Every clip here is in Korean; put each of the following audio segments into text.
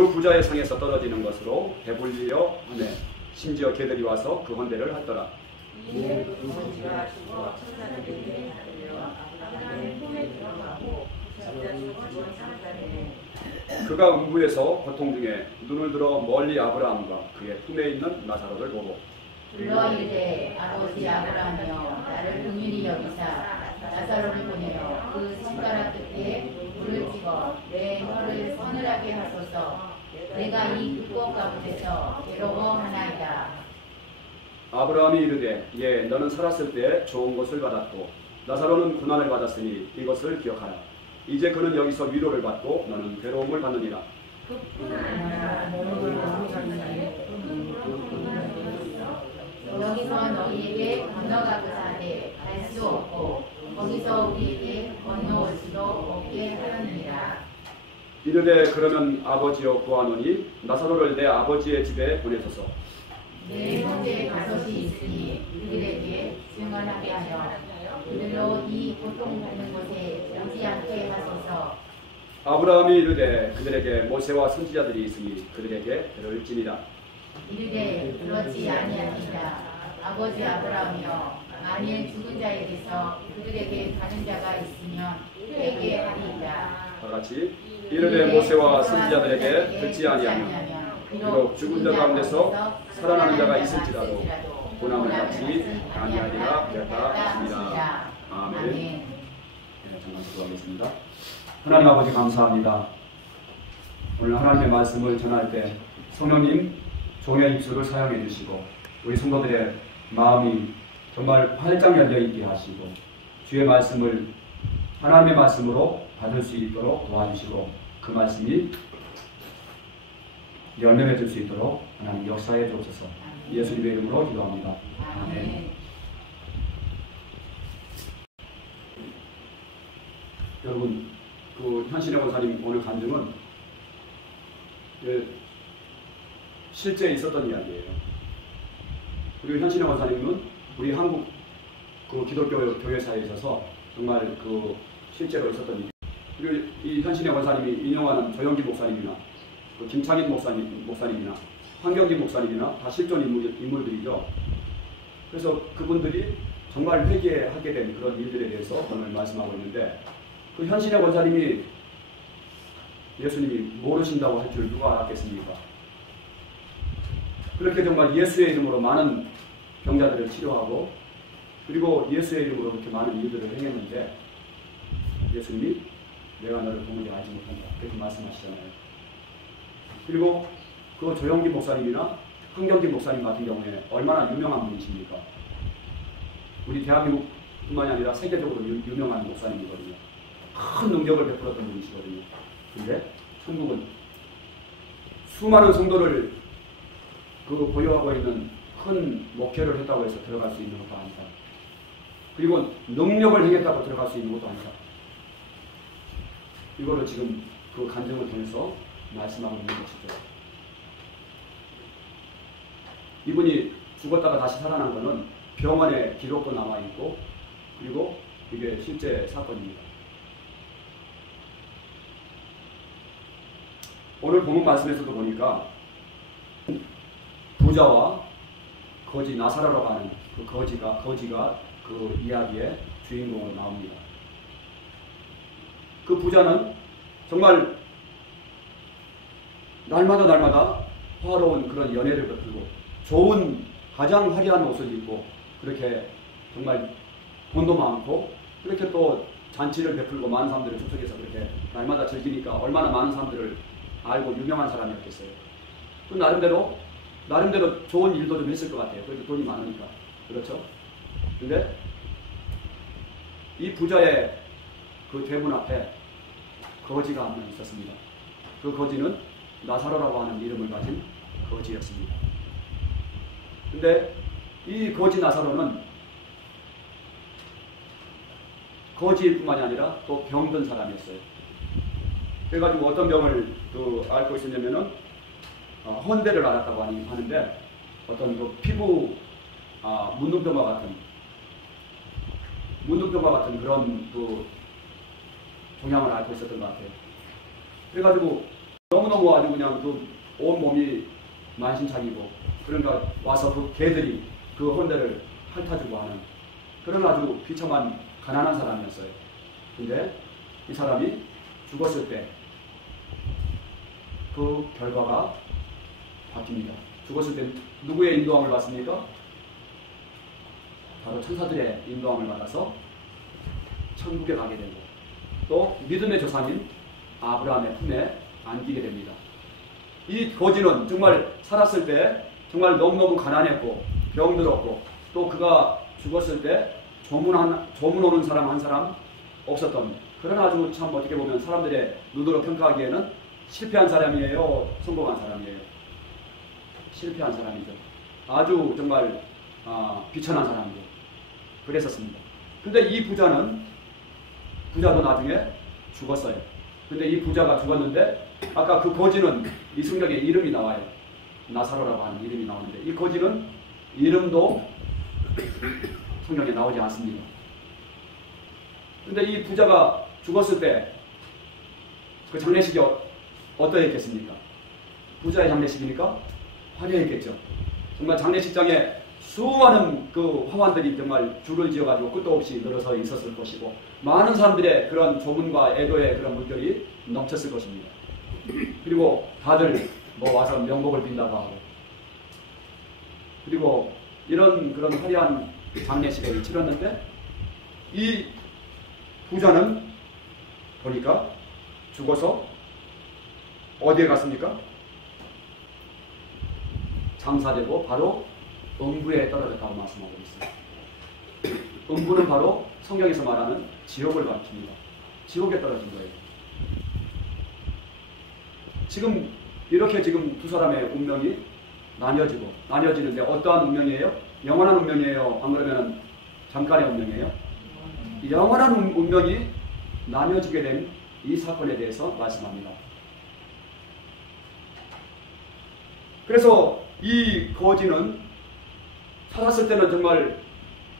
그 부자의 상에서 떨어지는 것으로 배불리려 하네. 심지어 개들이 와서 그 헌대를 하더라. 이에 부모지가 죽어 천사들에게 하여 아브라함의 품에 들어가고 잡자 죽어 천사들에게 그가 음부에서 고통 중에 눈을 들어 멀리 아브라함과 그의 품에 있는 나사로를 보고 불러 이르되 아버지 아브라함이여 나를 긍휼히 여기사 나사로를 보내어 그 손가락 끝에 불을 찍어 내 혀를 서늘하게 하소서. 내가 이 불꽃 가운데서 괴로워하나이다. 아브라함이 이르되 예 너는 살았을 때 좋은 것을 받았고 나사로는 고난을 받았으니 이것을 기억하라. 이제 그는 여기서 위로를 받고 너는 괴로움을 받느니라. 그뿐 아니라 너희를 여기서 너희에게 건너가고자 하되 갈 수 없고 거기서 우리에게 건너올 수도 없게 하였느니라. 이르되 그러면 아버지여 구하노니 나사로를 내 아버지의 집에 보내소서. 내 형제의 가섯이 있으니 그들에게 증언하게 하여 그들로 이 고통받는 곳에 오지 않게 하소서. 아브라함이 이르되 그들에게 모세와 선지자들이 있으니 그들에게 들을지니라. 이르되 그렇지 아니하니라. 아버지 아브라함이여 만일 죽은 자에게서 그들에게 가는 자가 있으면 회개하리이다. 다같이 이르되 모세와 선지자들에게 듣지 아니하면 비록 죽은 자 가운데서 살아나는 자가 있을지라도 고난을 받지 아니하리라 하였다. 아멘. 네, 잠깐 기도하겠습니다. 하나님 아버지 감사합니다. 오늘 하나님의 말씀을 전할 때 성령님 종의 입술을 사용해 주시고 우리 성도들의 마음이 정말 활짝 열려 있게 하시고 주의 말씀을 하나님의 말씀으로 받을 수 있도록 도와주시고 그 말씀이 열매 맺을 수 있도록 하나님 역사해 주옵소서. 예수님의 이름으로 기도합니다. 아멘. 여러분, 그 현신의 권사님 오늘 간증은 실제 있었던 이야기예요. 그리고 현신의 권사님은 우리 한국 그 기독교 교회사에 있어서 정말 그 실제로 있었던 일. 그리고 이 현신의 권사님이 인용하는 조영기 목사님이나 그 김창인 목사님이나 황경기 목사님이나 다 실존 인물들이죠. 그래서 그분들이 정말 회개하게 된 그런 일들에 대해서 오늘 말씀하고 있는데 그 현신의 권사님이 예수님이 모르신다고 할 줄 누가 알았겠습니까? 그렇게 정말 예수의 이름으로 많은 병자들을 치료하고 그리고 예수의 이름으로 그렇게 많은 일들을 행했는데 예수님이 내가 너를 도무지 알지 못한다 그렇게 말씀하시잖아요. 그리고 그 조영기 목사님이나 황경기 목사님 같은 경우에 얼마나 유명한 분이십니까? 우리 대한민국뿐만이 아니라 세계적으로 유명한 목사님이거든요. 큰 능력을 베풀었던 분이시거든요. 근데 천국은 수많은 성도를 그 보유하고 있는 큰 목회를 했다고 해서 들어갈 수 있는 것도 아니다. 그리고 능력을 행했다고 들어갈 수 있는 것도 아니다. 이거를 지금 그 간증을 통해서 말씀하고 있는 것이죠. 이분이 죽었다가 다시 살아난 것은 병원에 기록도 남아있고 그리고 이게 실제 사건입니다. 오늘 본문 말씀에서도 보니까 부자와 거지 나사로라고 하는 그 거지가 그 이야기의 주인공으로 나옵니다. 그 부자는 정말 날마다 화려한 그런 연애를 베풀고 좋은 가장 화려한 옷을 입고 그렇게 정말 돈도 많고 그렇게 또 잔치를 베풀고 많은 사람들을 초청해서 그렇게 날마다 즐기니까 얼마나 많은 사람들을 알고 유명한 사람이었겠어요. 그 나름대로 좋은 일도 좀 했을 것 같아요. 그래도 돈이 많으니까. 그렇죠? 근데 이 부자의 그 대문 앞에 거지가 한 명 있었습니다. 그 거지는 나사로라고 하는 이름을 가진 거지였습니다. 근데 이 거지 나사로는 거지일 뿐만이 아니라 또 병든 사람이었어요. 그래가지고 어떤 병을 앓고 있었냐면은 헌대를 앓았다고 하는데 어떤 그 피부 문둥병과 같은 그런 그 종양을 앓고 있었던 것 같아요. 그래가지고 너무너무 아주 그냥 그 온 몸이 만신창이고, 그러니까 와서 그 개들이 그 혼대를 핥아주고 하는 그런 아주 비참한 가난한 사람이었어요. 근데 이 사람이 죽었을 때 그 결과가 바뀝니다. 죽었을 때 누구의 인도함을 받습니까? 바로 천사들의 인도함을 받아서 천국에 가게 되고, 또 믿음의 조상인 아브라함의 품에 안기게 됩니다. 이 거지는 정말 살았을 때 정말 너무너무 가난했고 병들었고, 또 그가 죽었을 때 조문 오는 사람 한 사람 없었던 그런 아주 참 어떻게 보면 사람들의 눈으로 평가하기에는 실패한 사람이에요? 성공한 사람이에요? 실패한 사람이죠. 아주 정말 비천한 사람이죠. 그랬었습니다. 근데 이 부자도 나중에 죽었어요. 근데 이 부자가 죽었는데 아까 그 거지는 이 성경에 이름이 나와요. 나사로라고 하는 이름이 나오는데 이 거지는 이름도 성경에 나오지 않습니다. 근데 이 부자가 죽었을 때 그 장례식이 어떠했겠습니까? 부자의 장례식이니까 화려했겠죠. 정말 장례식장에 수많은 그 화환들이 정말 줄을 지어가지고 끝도 없이 늘어서 있었을 것이고, 많은 사람들의 그런 조문과 애도의 그런 물결이 넘쳤을 것입니다. 그리고 다들 뭐 와서 명복을 빈다고 하고, 그리고 이런 그런 화려한 장례식을 치렀는데 이 부자는 보니까 죽어서 어디에 갔습니까? 장사되고 바로 음부에 떨어졌다고 말씀하고 있어요. 음부는 바로 성경에서 말하는 지옥을 가리킵니다. 지옥에 떨어진 거예요. 지금 이렇게 지금 두 사람의 운명이 나뉘어지는데 어떠한 운명이에요? 영원한 운명이에요? 안 그러면 잠깐의 운명이에요? 영원한 운명이 나뉘어지게 된 이 사건에 대해서 말씀합니다. 그래서 이 거지는 살았을 때는 정말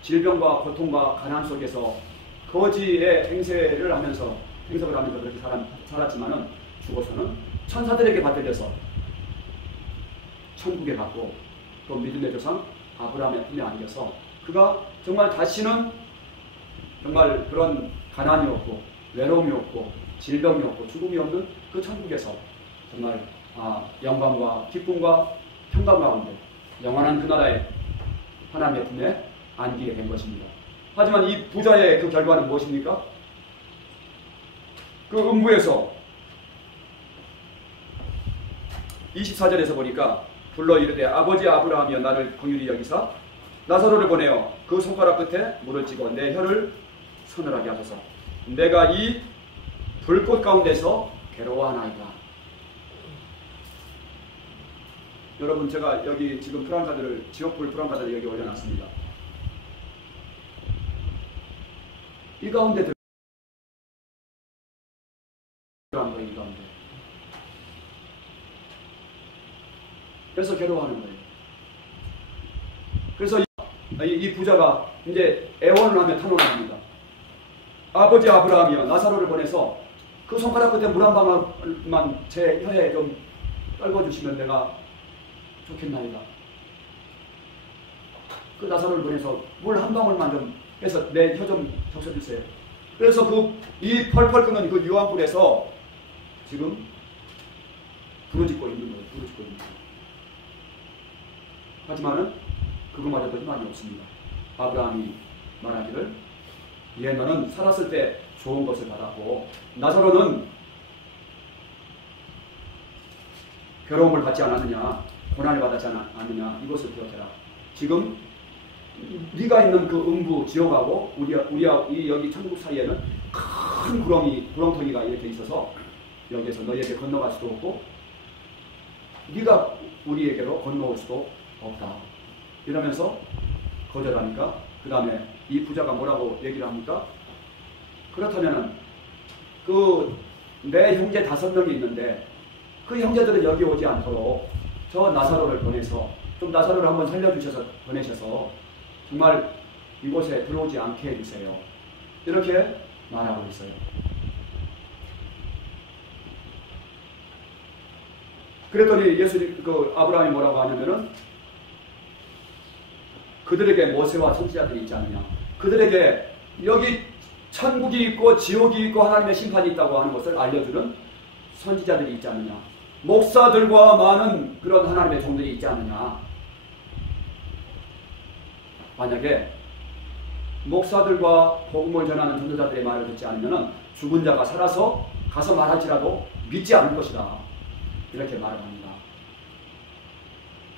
질병과 고통과 가난 속에서 거지의 행세를 하면서 그렇게 살았지만은 죽어서는 천사들에게 받들려서 천국에 갔고, 또 믿음의 조상 아브라함의 품에 안겨서 그가 정말 다시는 정말 그런 가난이 없고 외로움이 없고 질병이 없고 죽음이 없는 그 천국에서 정말 영광과 기쁨과 평강 가운데 영원한 그 나라의 하나님의 품에 안기게 된 것입니다. 하지만 이 부자의 그 결과는 무엇입니까? 그 음부에서 24절에서 보니까 불러 이르되 아버지 아브라함이여 나를 긍휼히 여기사 나사로를 보내어 그 손가락 끝에 물을 찍어 내 혀를 서늘하게 하소서. 내가 이 불꽃 가운데서 괴로워하나이다. 여러분, 제가 여기 지금 프랑카드를, 지옥불 프랑카드를 여기 올려놨습니다. 이 가운데 들어간 거예요. 이 가운데. 그래서 괴로워하는 거예요. 그래서 이 부자가 이제 애원을 하며 탄원합니다. 아버지 아브라함이여 나사로를 보내서 그 손가락 끝에 물 한 방울만 제 혀에 좀 떨궈주시면 내가 좋겠나이다. 그 나사로를 보내서 물 한 방울만 좀 해서 내 혀 좀 적셔주세요. 그래서 이 펄펄 끓는 그 유황불에서 지금 부르짖고 있는 거예요. 부르짖고 있는 거예요. 하지만은 그거마저도 희망이 없습니다. 아브라함이 말하기를 얘 너는 살았을 때 좋은 것을 받았고 나사로는 괴로움을 받지 않았느냐, 고난을 받았지 않느냐, 이것을 기억해라. 지금 네가 있는 그 음부 지옥하고 여기 천국 사이에는 큰 구렁텅이가 이렇게 있어서 여기에서 너희에게 건너갈 수도 없고 네가 우리에게로 건너올 수도 없다. 이러면서 거절하니까 그 다음에 이 부자가 뭐라고 얘기를 합니까? 그렇다면은 내 형제 5명이 있는데 그 형제들은 여기 오지 않도록 저 나사로를 보내서 좀 나사로를 한번 살려주셔서 보내셔서 정말 이곳에 들어오지 않게 해주세요. 이렇게 말하고 있어요. 그랬더니 예수님, 아브라함이 뭐라고 하냐면은 그들에게 모세와 선지자들이 있지 않느냐. 그들에게 여기 천국이 있고 지옥이 있고 하나님의 심판이 있다고 하는 것을 알려주는 선지자들이 있지 않느냐. 목사들과 많은 그런 하나님의 종들이 있지 않느냐. 만약에 목사들과 복음을 전하는 전도자들의 말을 듣지 않으면 죽은 자가 살아서 가서 말할지라도 믿지 않을 것이다. 이렇게 말을 합니다.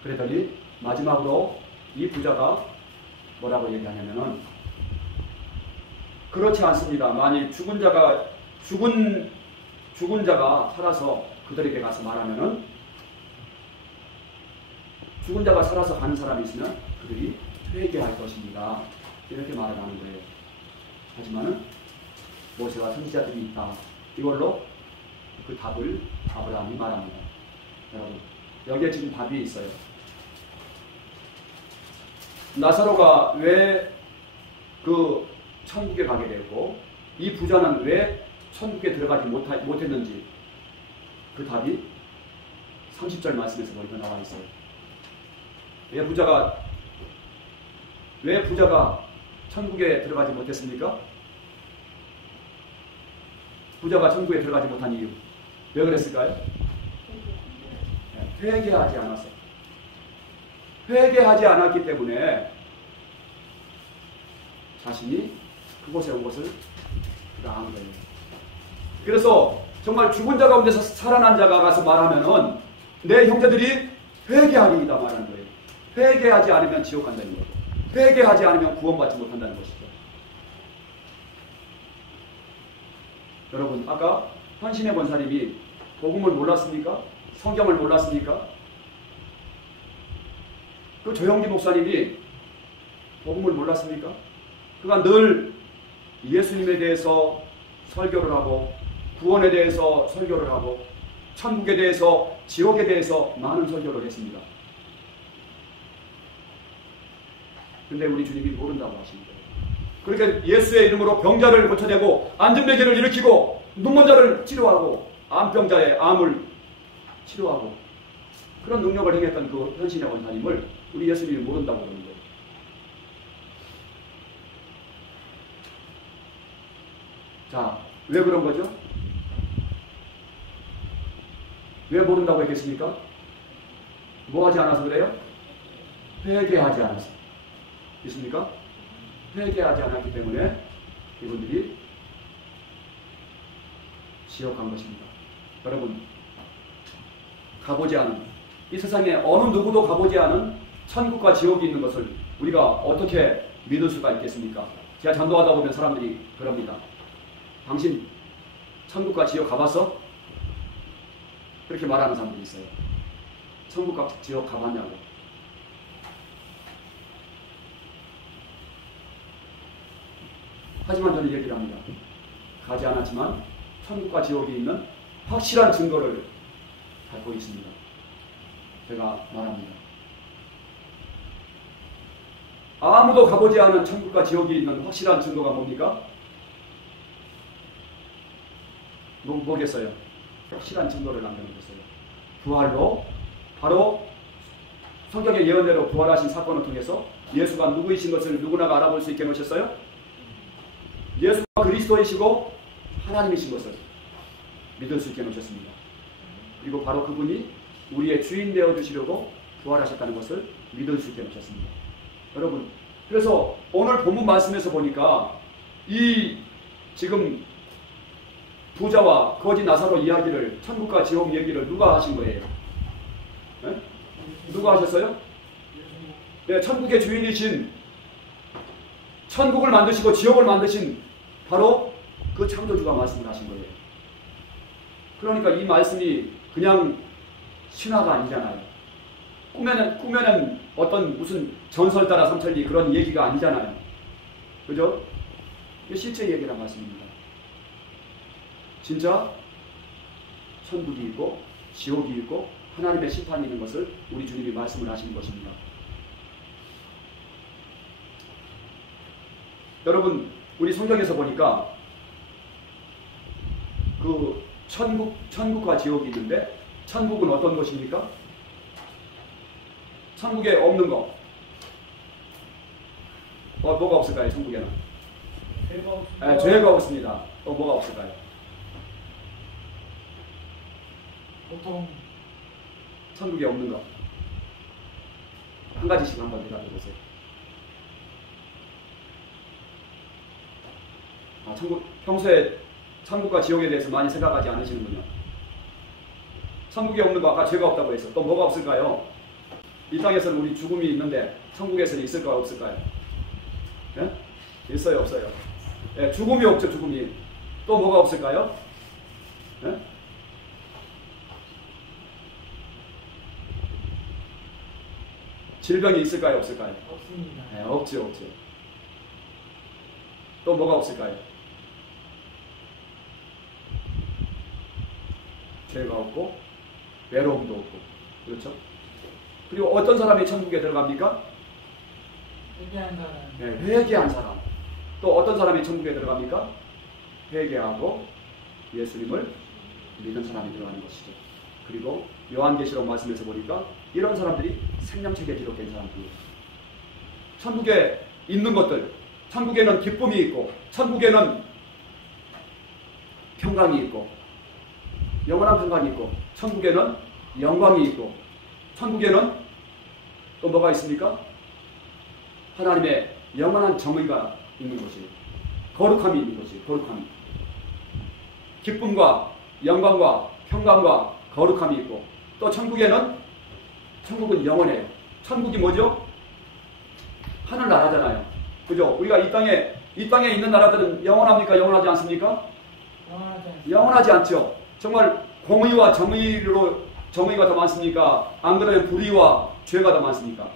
그랬더니 마지막으로 이 부자가 뭐라고 얘기하냐면은 그렇지 않습니다. 만일 죽은 자가 살아서 그들에게 가서 말하면은 죽은 자가 살아서 가는 사람이 있으면 그들이 회개할 것입니다. 이렇게 말을 하는 거예요. 하지만은 모세와 선지자들이 있다. 이걸로 그 답을 아브라함이 말합니다. 여러분, 여기에 지금 답이 있어요. 나사로가 왜 그 천국에 가게 되었고 이 부자는 왜 천국에 들어가지 못했는지 그 답이 30절 말씀에서 보니까 나와 있어요. 왜 부자가 천국에 들어가지 못했습니까? 부자가 천국에 들어가지 못한 이유 왜 그랬을까요? 회개하지 않았어요. 회개하지 않았기 때문에 자신이 그곳에 온 것을 당한 거예요. 그래서 정말 죽은 자 가운데서 살아난 자가 가서 말하면은 내 형제들이 회개하리이다 말하는 거예요. 회개하지 않으면 지옥 간다는 거죠. 회개하지 않으면 구원받지 못한다는 것이죠. 여러분, 아까 헌신의 권사님이 복음을 몰랐습니까? 성경을 몰랐습니까? 그 조영기 목사님이 복음을 몰랐습니까? 그가 늘 예수님에 대해서 설교를 하고 구원에 대해서 설교를 하고 천국에 대해서 지옥에 대해서 많은 설교를 했습니다. 근데 우리 주님이 모른다고 하십니다. 그러니까 예수의 이름으로 병자를 고쳐내고 안전매개를 일으키고 눈먼 자를 치료하고 암병자의 암을 치료하고 그런 능력을 행했던 그 현신의 원사님을 우리 예수님이 모른다고 그러는 거예요. 자, 왜 그런 거죠? 왜 모른다고 했겠습니까? 뭐 하지 않아서 그래요? 회개하지 않아서. 있습니까? 회개하지 않았기 때문에 이분들이 지옥 간 것입니다. 여러분, 가보지 않은, 이 세상에 어느 누구도 가보지 않은 천국과 지옥이 있는 것을 우리가 어떻게 믿을 수가 있겠습니까? 제가 전도하다 보면 사람들이 그럽니다. 당신 천국과 지옥 가봤어? 그렇게 말하는 사람들이 있어요. 천국과 지옥 가봤냐고. 하지만 저는 얘기를 합니다. 가지 않았지만 천국과 지옥이 있는 확실한 증거를 갖고 있습니다. 제가 말합니다. 아무도 가보지 않은 천국과 지옥이 있는 확실한 증거가 뭡니까? 뭐겠어요? 확실한 증거를 남겨놓겠어요. 부활로, 바로 성경의 예언대로 부활하신 사건을 통해서 예수가 누구이신 것을 누구나가 알아볼 수 있게 놓으셨어요? 예수가 그리스도이시고 하나님이신 것을 믿을 수 있게 놓으셨습니다. 그리고 바로 그분이 우리의 주인 되어 주시려고 부활하셨다는 것을 믿을 수 있게 놓으셨습니다. 여러분, 그래서 오늘 본문 말씀에서 보니까 이 지금 부자와 거지 나사로 이야기를, 천국과 지옥 얘기를 누가 하신 거예요? 네? 누가 하셨어요? 네, 천국의 주인이신, 천국을 만드시고 지옥을 만드신 바로 그 창조주가 말씀을 하신 거예요. 그러니까 이 말씀이 그냥 신화가 아니잖아요. 꾸며낸 어떤 무슨 전설 따라 삼천리 그런 얘기가 아니잖아요. 그죠? 이게 실제 얘기란 말씀입니다. 진짜 천국이 있고 지옥이 있고 하나님의 심판이 있는 것을 우리 주님이 말씀을 하시는 것입니다. 여러분, 우리 성경에서 보니까 그 천국과 지옥이 있는데 천국은 어떤 곳입니까? 천국에 없는 거. 뭐가 없을까요? 천국에는? 죄가 없습니다. 또 뭐가 없을까요? 보통 천국에 없는 거. 한 가지씩 한번 대답해 보세요. 평소에 천국과 지옥에 대해서 많이 생각하지 않으시는군요. 천국에 없는 거 아까 죄가 없다고 해서 또 뭐가 없을까요? 이 땅에서는 우리 죽음이 있는데 천국에서는 있을까요? 없을까요? 예? 있어요? 없어요? 예, 죽음이 없죠. 죽음이. 또 뭐가 없을까요? 예? 질병이 있을까요? 없을까요? 없습니다. 네, 없죠. 또 뭐가 없을까요? 죄가 없고 외로움도 없고 그렇죠? 그리고 어떤 사람이 천국에 들어갑니까? 회개한 사람. 네, 회개한 사람. 또 어떤 사람이 천국에 들어갑니까? 회개하고 예수님을 믿는 사람이 들어가는 것이죠. 그리고 요한계시록 말씀에서 보니까 이런 사람들이 생명책에 기록된 사람들이에요. 천국에 있는 것들, 천국에는 기쁨이 있고 천국에는 평강이 있고 영원한 평강이 있고 천국에는 영광이 있고 천국에는 또 뭐가 있습니까? 하나님의 영원한 정의가 있는 것이에요. 거룩함이 있는 것이에요. 거룩함이. 기쁨과 영광과 평강과 거룩함이 있고 또 천국은 영원해요. 천국이 뭐죠? 하늘나라잖아요. 그죠? 우리가 이 땅에 있는 나라들은 영원합니까? 영원하지 않습니까? 영원하지 않죠. 정말 공의와 정의가 더 많습니까? 안 그러면 불의와 죄가 더 많습니까?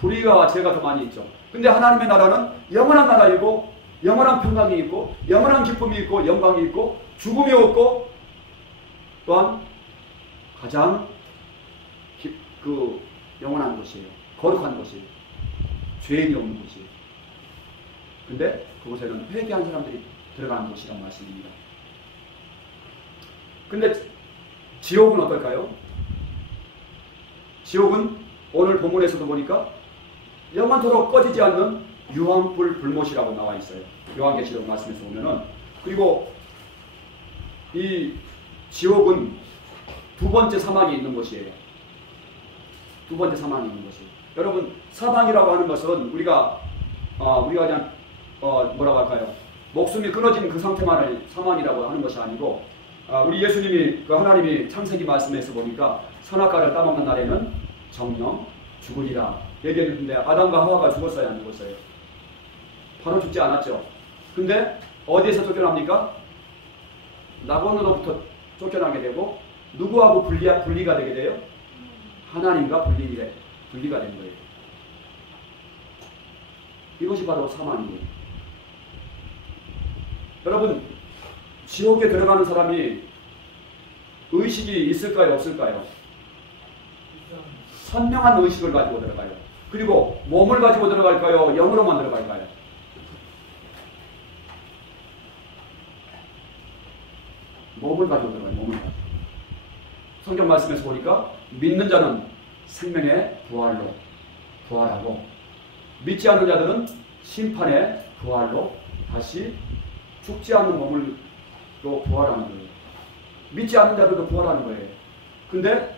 불의와 죄가 더 많이 있죠. 근데 하나님의 나라는 영원한 나라이고 영원한 평강이 있고 영원한 기쁨이 있고 영광이 있고 죽음이 없고 또한 가장 영원한 곳이에요. 거룩한 곳이에요. 죄인이 없는 곳이에요. 근데 그곳에는 회개한 사람들이 들어가는 곳이란 말씀입니다. 근데 지옥은 어떨까요? 지옥은 오늘 본문에서도 보니까 영원토록 꺼지지 않는 유황불 불못이라고 나와 있어요. 요한계시록 말씀에서 보면은. 그리고 이 지옥은 두 번째 사망이 있는 곳이에요. 두 번째 사망이 있는 곳이에요. 여러분, 사망이라고 하는 것은 우리가 그냥 뭐라고 할까요? 목숨이 끊어진 그 상태만을 사망이라고 하는 것이 아니고 우리 예수님이 하나님이 창세기 말씀에서 보니까 선악과를 따먹는 날에는 정령 죽으리라 얘기했는데 아담과 하와가 죽었어요? 안 죽었어요? 바로 죽지 않았죠. 근데 어디에서 쫓겨납니까? 낙원으로부터 쫓겨나게 되고 누구하고 분리가 되게 돼요? 하나님과 분리가 된 거예요. 이것이 바로 사망이에요. 여러분, 지옥에 들어가는 사람이 의식이 있을까요? 없을까요? 선명한 의식을 가지고 들어가요. 그리고 몸을 가지고 들어갈까요? 영으로만 들어갈까요? 몸을 가지고 들어가요. 몸을 가지고. 성경 말씀에서 보니까 믿는 자는 생명의 부활로 부활하고 믿지 않는 자들은 심판의 부활로 다시 죽지 않는 몸을 또 부활하는 거예요. 믿지 않는 자들도 부활하는 거예요. 근데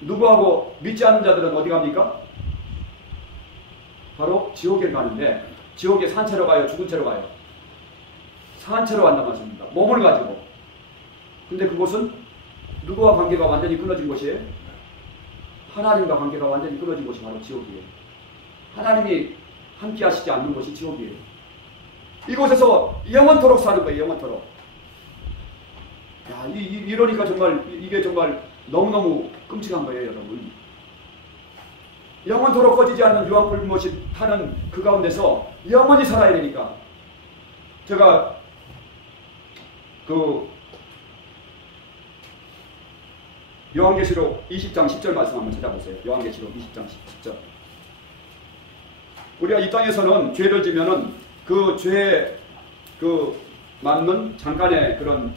누구하고 믿지 않는 자들은 어디 갑니까? 바로 지옥에 가는데 지옥에 산 채로 가요? 죽은 채로 가요? 산 채로 간단 말씀입니다. 몸을 가지고. 근데 그곳은 누구와 관계가 완전히 끊어진 곳이에요? 하나님과 관계가 완전히 끊어진 곳이 바로 지옥이에요. 하나님이 함께 하시지 않는 곳이 지옥이에요. 이곳에서 영원토록 사는 거예요. 영원토록. 야, 이러니까 정말 이게 정말 너무너무 끔찍한 거예요, 여러분. 영원토록 꺼지지 않는 유황불못이 타는 그 가운데서 영원히 살아야 되니까. 제가 요한계시록 20장 10절 말씀 한번 찾아보세요. 요한계시록 20장 10절. 우리가 이 땅에서는 죄를 지면은 그 죄에 맞는 잠깐의 그런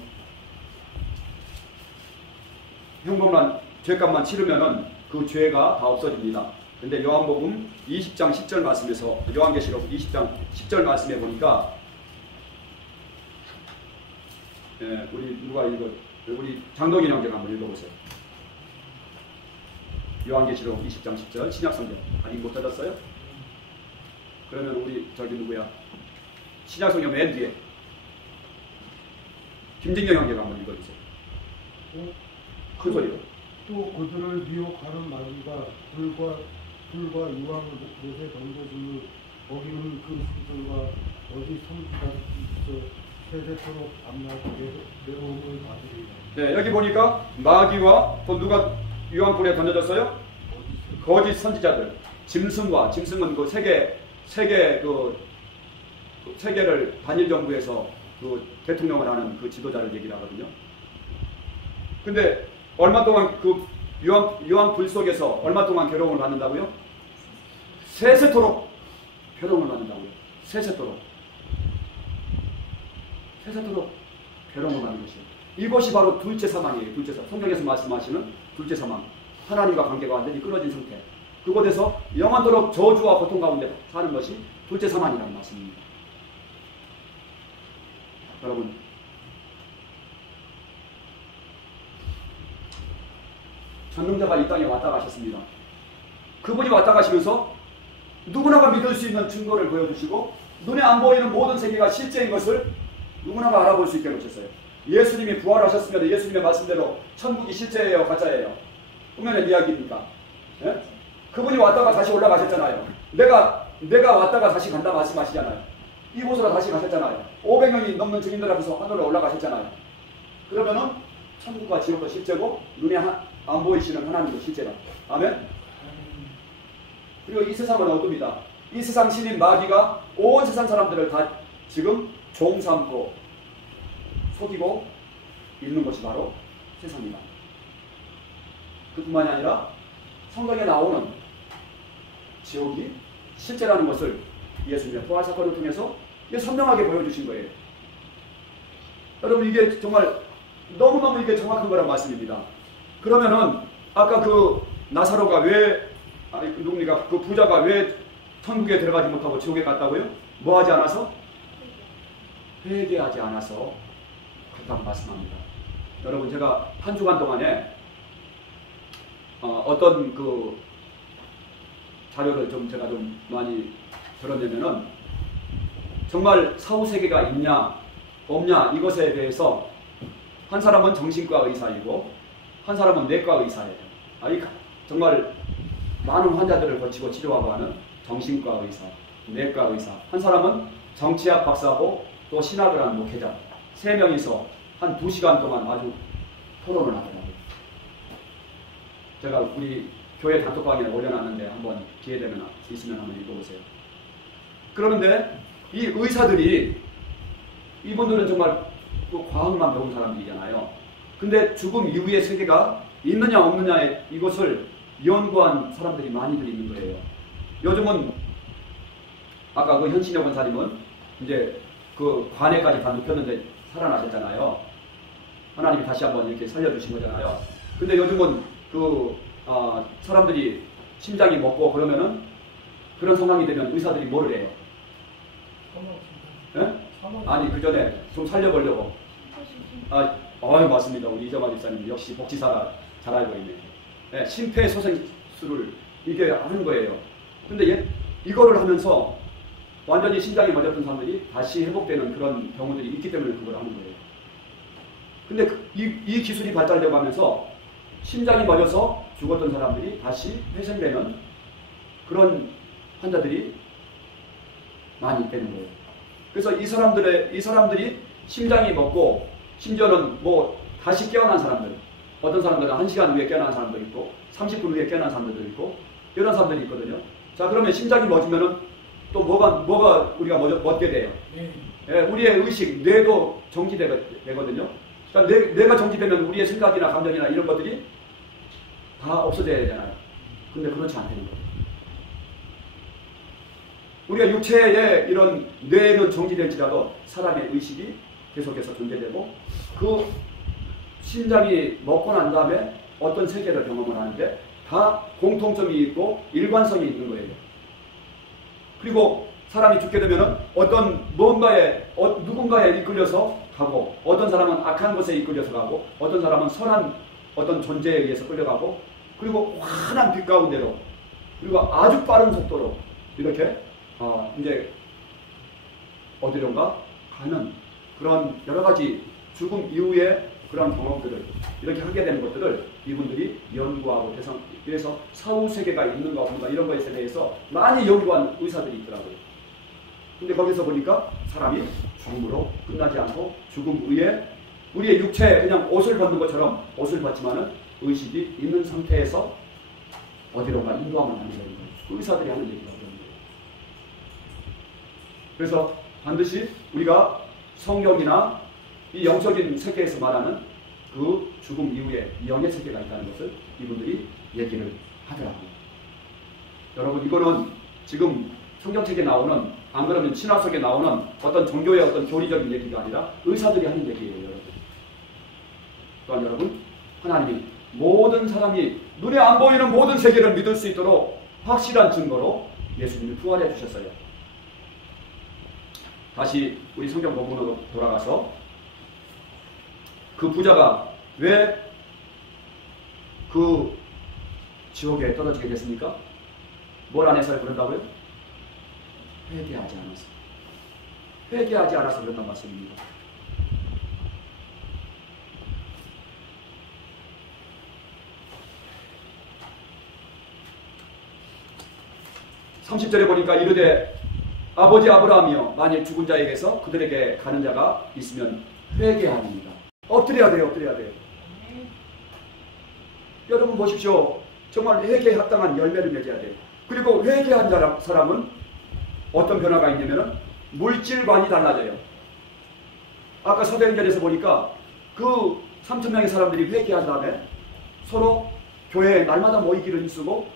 형벌만 죄값만 치르면은 그 죄가 다 없어집니다. 근데 요한복음 20장 10절 말씀에서 요한계시록 20장 10절 말씀에 보니까 우리 누가 우리 장동인 형제가 한번 읽어보세요. 요한계시록 20장 10절 신약성경 아직 못 찾았어요? 그러면 우리 저기 누구야? 신약성경 맨 뒤에 김진경 형제가 한번 읽어주세요. 큰 소리로. 또 그들을 미혹하는 마귀가 불과 유황을 못에 던져주니 거기는 그 수들과 어디 성기가 있어 세세토록 밤낮에 매움을 받으리라. 네, 여기 보니까 마귀와 또 누가 유황불에 던져졌어요? 거짓 선지자들, 짐승은 그 세계를 단일 정부에서 그 대통령을 하는 그 지도자를 얘기를 하거든요. 근데 얼마 동안 그 유황불 속에서 얼마 동안 괴로움을 받는다고요? 세세토록 괴로움을 받는다고요. 세세토록 괴로움을 받는 것이에요. 이것이 바로 둘째 사망이에요. 둘째 사망. 성경에서 말씀하시는 둘째 사망. 하나님과 관계가 완전히 끊어진 상태. 그곳에서 영원토록 저주와 고통 가운데 사는 것이 둘째 사망이라는 말씀입니다. 여러분, 전능자가 이 땅에 왔다 가셨습니다. 그분이 왔다 가시면서 누구나가 믿을 수 있는 증거를 보여주시고 눈에 안 보이는 모든 세계가 실제인 것을 누구나가 알아볼 수 있게 해주셨어요. 예수님이 부활하셨으면 예수님의 말씀대로 천국이 실제예요, 가짜예요? 꿈에는 이야기입니까? 예? 그분이 왔다가 다시 올라가셨잖아요. 내가 왔다가 다시 간다 말씀하시잖아요. 이곳으로 다시 가셨잖아요. 500명이 넘는 증인들 앞에서 하늘로 올라가셨잖아요. 그러면은 천국과 지옥도 실제고 눈에 안 보이시는 하나님도 실제다. 아멘? 그리고 이 세상은 어둡니다. 이 세상 신인 마귀가 온 세상 사람들을 다 지금 종 삼고 속이고 있는 것이 바로 세상입니다. 그뿐만이 아니라 성경에 나오는 지옥이 실제라는 것을 예수님의 부활 사건을 통해서 선명하게 보여주신 거예요. 여러분, 이게 정말 너무너무 이게 정확한 거란 말씀입니다. 그러면은 아까 그 나사로가 누굽니까? 그 부자가 왜 천국에 들어가지 못하고 지옥에 갔다고요? 뭐 하지 않아서? 회개하지 않아서 갔다고 말씀합니다. 여러분, 제가 한 주간 동안에 어떤 그 자료를 제가 좀 많이 들었냐면은 정말 사후세계가 있냐 없냐 이것에 대해서 한 사람은 정신과 의사이고 한 사람은 내과 의사예요. 정말 많은 환자들을 거치고 치료하고 하는 정신과 의사, 내과 의사. 한 사람은 정치학 박사고 또 신학을 하는 목회자. 3명이서 한 2시간 동안 아주 토론을 하더라고요. 제가 우리 교회 단톡 방에 올려놨는데 한번 기회되면 있으면 한번 읽어보세요. 그런데 이 의사들이 이분들은 정말 또 과학만 배운 사람들이잖아요. 근데 죽음 이후의 세계가 있느냐 없느냐 이것을 연구한 사람들이 많이들 있는 거예요. 요즘은 아까 그 현신여 권사님은 이제 그 관에까지 다 눕혔는데 살아나셨잖아요. 하나님이 다시 한번 이렇게 살려주신 거잖아요. 근데 요즘은 사람들이 심장이 먹고 그러면은 그런 상황이 되면 의사들이 뭐를 해요? 예? 아니, 그 전에 좀 살려보려고. 맞습니다. 우리 이정화 집사님 역시 복지사가 잘 알고 있네요. 네, 심폐소생술을 이게 하는 거예요. 근데 이거를 하면서 완전히 심장이 멎었던 사람들이 다시 회복되는 그런 경우들이 있기 때문에 그걸 하는 거예요. 근데 이 기술이 발달되고 하면서 심장이 멎어서 죽었던 사람들이 다시 회생되는 그런 환자들이 많이 있다는 거예요. 그래서 이 사람들이 심장이 멎고 심지어는 뭐 다시 깨어난 사람들, 어떤 사람들은 1시간 후에 깨어난 사람도 있고 30분 후에 깨어난 사람들도 있고 이런 사람들이 있거든요. 자, 그러면 심장이 멎으면은 또 뭐가 우리가 멎게 돼요? 예, 우리의 의식, 뇌도 정지되거든요. 그러니까 뇌가 정지되면 우리의 생각이나 감정이나 이런 것들이 다 없어져야 되잖아요. 근데 그렇지 않다는 거예요. 우리가 육체의 이런 뇌는 정지될지라도 사람의 의식이 계속해서 존재되고 그 심장이 먹고 난 다음에 어떤 세계를 경험을 하는데 다 공통점이 있고 일관성이 있는 거예요. 그리고 사람이 죽게 되면은 어떤 누군가에 이끌려서 가고, 어떤 사람은 악한 것에 이끌려서 가고, 어떤 사람은 선한 어떤 존재에 의해서 끌려가고, 그리고 환한 빛 가운데로, 그리고 아주 빠른 속도로 이렇게 이제 어디론가 가는 그런 여러 가지 죽음 이후에 그런 경험들을 이렇게 하게 되는 것들을 이분들이 연구하고 그래서 사후세계가 있는가 없는가 이런 것에 대해서 많이 연구한 의사들이 있더라고요. 근데 거기서 보니까 사람이 죽음으로 끝나지 않고 죽음 후에 우리의 육체에 그냥 옷을 벗는 것처럼 옷을 벗지만은 의식이 있는 상태에서 어디론가 인도함을 하는 거예요. 의사들이 하는 얘기가 그런 거예요. 그래서 반드시 우리가 성경이나 이 영적인 세계에서 말하는 그 죽음 이후에 영의 세계가 있다는 것을 이분들이 얘기를 하더라고요. 여러분, 이거는 지금 성경책에 나오는, 안 그러면 신화 속에 나오는 어떤 종교의 어떤 교리적인 얘기가 아니라 의사들이 하는 얘기예요, 여러분. 또한 여러분, 하나님이 모든 사람이 눈에 안 보이는 모든 세계를 믿을 수 있도록 확실한 증거로 예수님을 부활해 주셨어요. 다시 우리 성경 본문으로 돌아가서 그 부자가 왜 그 지옥에 떨어지게 됐습니까? 뭘 안 해서 그런다고요? 회개하지 않아서. 회개하지 않아서 그런단 말씀입니다. (30절에) 보니까 이르되 아버지 아브라함이여, 만일 죽은 자에게서 그들에게 가는 자가 있으면 회개하니이다. 엎드려야 돼요. 엎드려야 돼요. 여러분 보십시오. 정말 회개에 합당한 열매를 맺어야 돼요. 그리고 회개한 사람은 어떤 변화가 있냐면 물질관이 달라져요. 아까 사도행전에서 보니까 그 3,000명의 사람들이 회개한 다음에 서로 교회에 날마다 모이기를 힘쓰고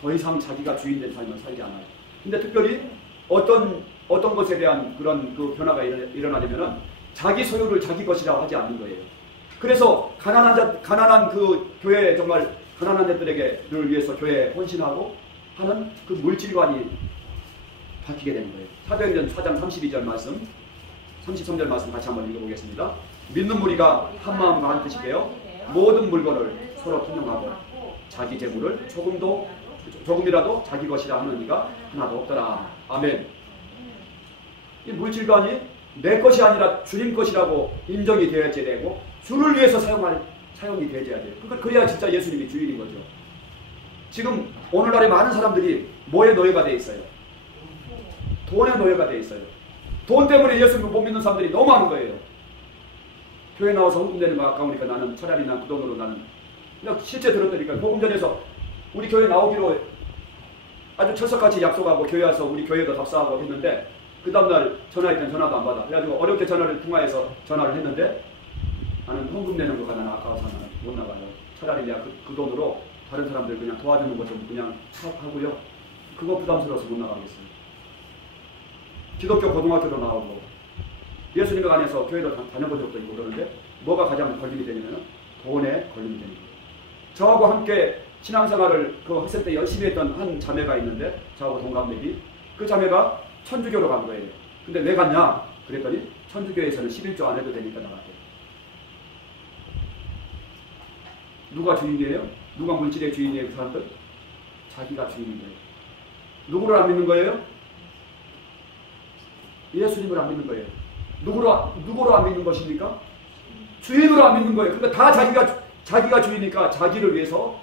더 이상 자기가 주인된 삶을 살지 않아요. 근데 특별히 어떤 것에 대한 그런 그 변화가 일어나려면 자기 소유를 자기 것이라고 하지 않는 거예요. 그래서 가난한 그 교회, 정말 가난한 자들에게를 위해서 교회에 헌신하고 하는 그 물질관이 바뀌게 되는 거예요. 사도행전 4장 32절 말씀, 33절 말씀 같이 한번 읽어보겠습니다. 믿는 무리가 한 마음과 한 뜻이 되어 모든 물건을 서로 통용하고 자기 재물을 조금이라도 자기 것이라 하는 이가 하나도 없더라. 아멘. 이 물질관이 내 것이 아니라 주님 것이라고 인정이 되어야 되고 주를 위해서 사용이 되어야 돼요. 그래야 진짜 예수님이 주인인 거죠. 지금 오늘날에 많은 사람들이 뭐에 노예가 되어 있어요? 돈에 노예가 되어 있어요. 돈 때문에 예수님을 못 믿는 사람들이 너무 많은 거예요. 교회 나와서 헌금 내는 거 아까우니까 나는 차라리 그 돈으로 나는 그냥 실제 들었더니까 복음전에서 우리 교회 나오기로 아주 철석같이 약속하고 교회 와서 우리 교회도 답사하고 했는데 그 다음날 전화했더니 전화도 안 받아. 그래가지고 어렵게 통화해서 전화를 했는데 나는 헌금 내는 거가 나는 아까워서 나는 못 나가요. 차라리 내가 그 돈으로 다른 사람들 그냥 도와주는 거 좀 그냥 하고요. 그거 부담스러워서 못 나가겠어요. 기독교 고등학교도 나오고 예수님 안에서 교회도 다녀본 적도 있고 그러는데 뭐가 가장 걸림이 되냐면 돈에 걸림이 되는 거예요. 저하고 함께 신앙생활을 그 학생 때 열심히 했던 한 자매가 있는데 저하고 동갑내기, 그 자매가 천주교로 간 거예요. 근데 왜 갔냐? 그랬더니 천주교에서는 11조 안 해도 되니까 나갔대요. 누가 주인이에요? 누가 물질의 주인이에요? 그 사람들? 자기가 주인인 거예요. 누구를 안 믿는 거예요? 예수님을 안 믿는 거예요. 누구로 안 믿는 것입니까? 주인으로 안 믿는 거예요. 그러니까 다 자기가 주인이니까 자기를 위해서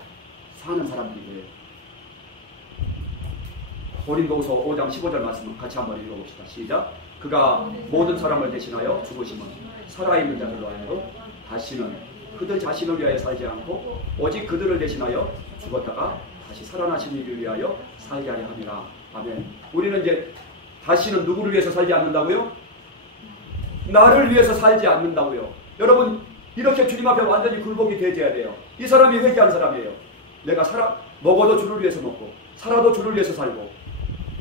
사는 사람들이에요. 고린도후서 5장 15절 말씀 같이 한번 읽어봅시다. 시작. 그가 모든 사람을 대신하여 죽으심은 살아있는 자들로 하여금 다시는 그들 자신을 위하여 살지 않고 오직 그들을 대신하여 죽었다가 다시 살아나신 이를 위하여 살게 하려 함이라. 아멘. 우리는 이제 다시는 누구를 위해서 살지 않는다고요? 나를 위해서 살지 않는다고요. 여러분 이렇게 주님 앞에 완전히 굴복이 되어야 돼요. 이 사람이 회개한 사람이에요. 내가 먹어도 주를 위해서 먹고 살아도 주를 위해서 살고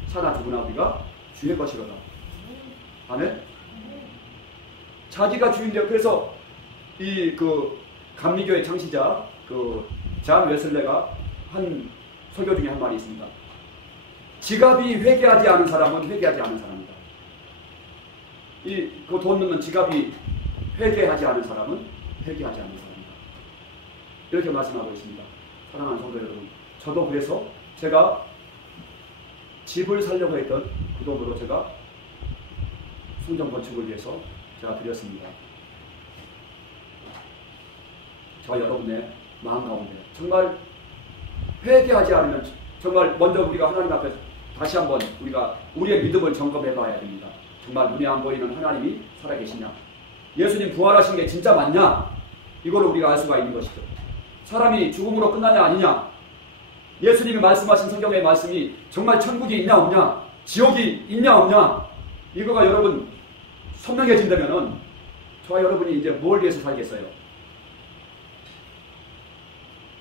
사나 죽으나 우리가 주의 것이로다. 아멘. 자기가 주인데요. 그래서 감리교의 창시자 잔 웨슬레가 한 설교 중에 한 말이 있습니다. 지갑이 회개하지 않은 사람은 회개하지 않은 사람이다. 그 돈 넣는 지갑이 회개하지 않은 사람은 회개하지 않는 사람이다. 이렇게 말씀하고 있습니다. 사랑하는 성도 여러분, 저도 그래서 제가 집을 살려고 했던 그 돈으로 제가 성전 건축을 위해서 제가 드렸습니다. 저와 여러분의 마음 가운데 정말 회개하지 않으면 정말 먼저 우리가 하나님 앞에 다시 한번 우리가 우리의 믿음을 점검해 봐야 됩니다. 정말 눈에 안 보이는 하나님이 살아계시냐? 예수님 부활하신 게 진짜 맞냐? 이걸 우리가 알 수가 있는 것이죠. 사람이 죽음으로 끝나냐 아니냐? 예수님이 말씀하신 성경의 말씀이 정말 천국이 있냐 없냐? 지옥이 있냐 없냐? 이거가 여러분 선명해진다면은 저와 여러분이 이제 뭘 위해서 살겠어요?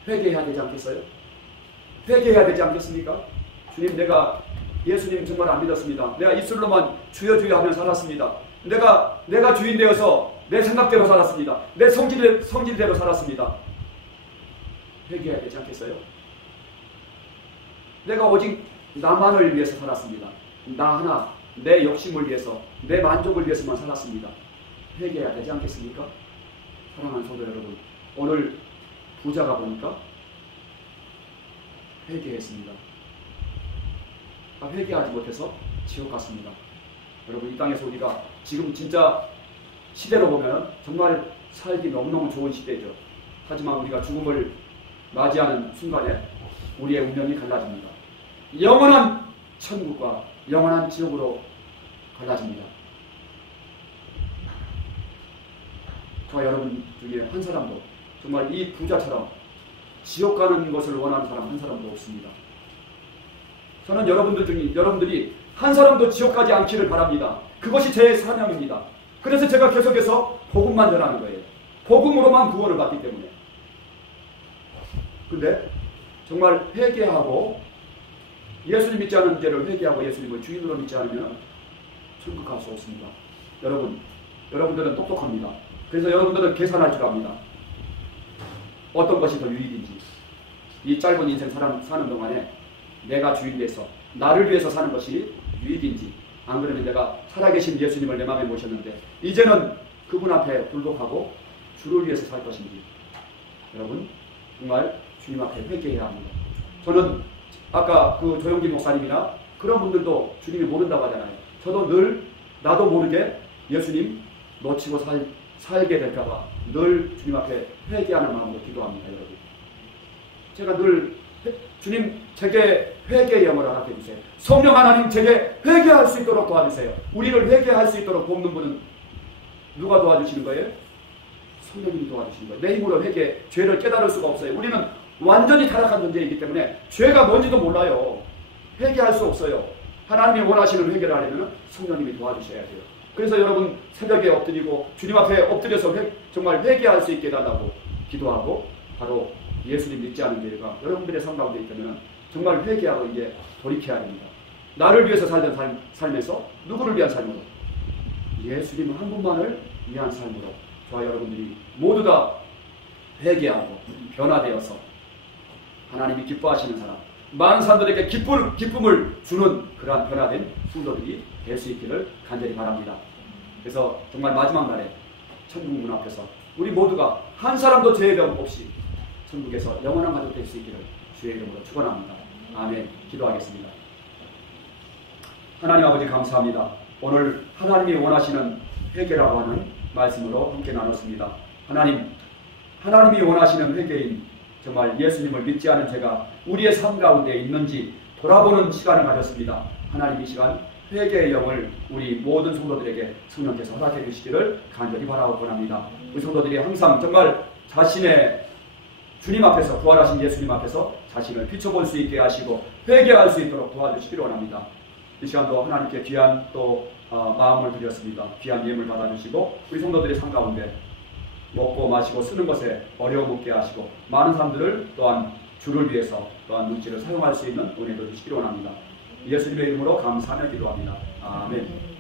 회개해야 되지 않겠어요? 회개해야 되지 않겠습니까? 주님, 내가 예수님 정말 안 믿었습니다. 내가 입술로만 주여 주여 하며 살았습니다. 내가 주인 되어서 내 생각대로 살았습니다. 내 성질대로 살았습니다. 회개해야 되지 않겠어요? 내가 오직 나만을 위해서 살았습니다. 나 하나, 내 욕심을 위해서, 내 만족을 위해서만 살았습니다. 회개해야 되지 않겠습니까? 사랑하는 성도 여러분, 오늘 부자가 보니까 회개했습니다. 회개하지 못해서 지옥 갔습니다. 여러분, 이 땅에서 우리가 지금 진짜 시대로 보면 정말 살기 너무너무 좋은 시대죠. 하지만 우리가 죽음을 맞이하는 순간에 우리의 운명이 갈라집니다. 영원한 천국과 영원한 지옥으로 갈라집니다. 저와 여러분 중에 한 사람도 정말 이 부자처럼 지옥 가는 것을 원하는 사람 한 사람도 없습니다. 저는 여러분들이 한 사람도 지옥 가지 않기를 바랍니다. 그것이 제 사명입니다. 그래서 제가 계속해서 복음만 전하는 거예요. 복음으로만 구원을 받기 때문에. 근데 정말 회개하고 예수님 믿지 않은 죄를 회개하고 예수님을 주인으로 믿지 않으면 천국 갈 수 없습니다. 여러분들은 똑똑합니다. 그래서 여러분들은 계산할 줄 압니다. 어떤 것이 더 유익인지. 이 짧은 인생 사는 동안에 내가 주인 돼서 나를 위해서 사는 것이 유익인지, 안 그러면 내가 살아계신 예수님을 내 마음에 모셨는데 이제는 그분 앞에 굴복하고 주를 위해서 살 것인지. 여러분 정말 주님 앞에 회개해야 합니다. 저는 아까 그 조영기 목사님이나 그런 분들도 주님이 모른다고 하잖아요. 저도 늘 나도 모르게 예수님 놓치고 살게 될까봐 늘 주님 앞에 회개하는 마음으로 기도합니다. 여러분, 제가 늘 주님 제게 회개의 영을 허락해 주세요. 성령 하나님 제게 회개할 수 있도록 도와주세요. 우리를 회개할 수 있도록 돕는 분은 누가 도와주시는 거예요? 성령님이 도와주시는 거예요. 내 힘으로 죄를 깨달을 수가 없어요. 우리는 완전히 타락한 존재이기 때문에 죄가 뭔지도 몰라요. 회개할 수 없어요. 하나님이 원하시는 회개를 하려면 성령님이 도와주셔야 돼요. 그래서 여러분 새벽에 엎드리고 주님 앞에 엎드려서 정말 회개할 수 있게 해달라고 기도하고, 바로 예수님 믿지 않은 죄가 여러분들의 삶 가운데 있다면 정말 회개하고 이제 돌이켜야 됩니다. 나를 위해서 살던 삶에서 누구를 위한 삶으로? 예수님 한 분만을 위한 삶으로 저와 여러분들이 모두 다 회개하고 변화되어서 하나님이 기뻐하시는 사람, 많은 사람들에게 기쁨을 주는 그러한 변화된 성도들이 될 수 있기를 간절히 바랍니다. 그래서 정말 마지막 날에 천국 문 앞에서 우리 모두가 한 사람도 죄의 병 없이 천국에서 영원한 가족 될 수 있기를 주의 이름으로 축원합니다. 아멘. 기도하겠습니다. 하나님 아버지 감사합니다. 오늘 하나님이 원하시는 회개라고 하는 말씀으로 함께 나눴습니다. 하나님이 원하시는 회개인 정말 예수님을 믿지 않은 죄가 우리의 삶 가운데 있는지 돌아보는 시간을 가졌습니다. 하나님 이 시간 회개의 영을 우리 모든 성도들에게 성령께서 허락해 주시기를 간절히 바라고 원합니다. 우리 성도들이 항상 정말 자신의 주님 앞에서, 부활하신 예수님 앞에서 자신을 비춰볼 수 있게 하시고 회개할 수 있도록 도와주시기를 원합니다. 이 시간도 하나님께 귀한 또 마음을 드렸습니다. 귀한 예물 받아주시고 우리 성도들의 삶 가운데 먹고 마시고 쓰는 것에 어려움 없게 하시고 많은 사람들을 또한 주를 위해서 또한 물질을 사용할 수 있는 은혜도 주시기를 원합니다. 예수님의 이름으로 감사하며 기도합니다. 아멘.